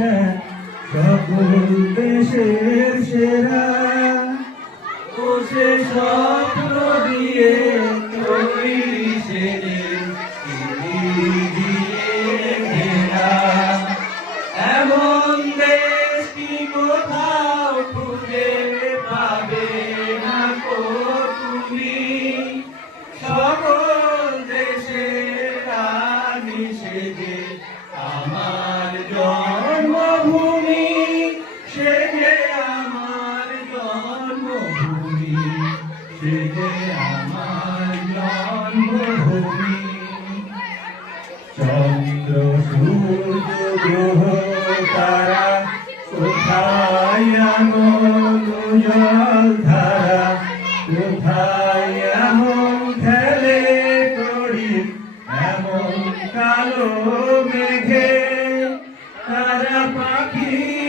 নিশান সকল দেশের সেরা ও সে স্বপ্ন দিয়ে তৈরি সেদিন দিয়ে ঘেরা এমন দেশ কি কোথাও খুঁজে পাবে না কো তুমি সকল দেশের রানী সেজে আমার জন্মভূমি সেজে আমার জন্মভূমি সেজে আমার জন্মভূমি চন্দ্র সূর্য গ্রহ তারা কোথায় এমন জল ধারা কোথায় এমন খেলে করি এমন কালো মেঘে তারা পাখি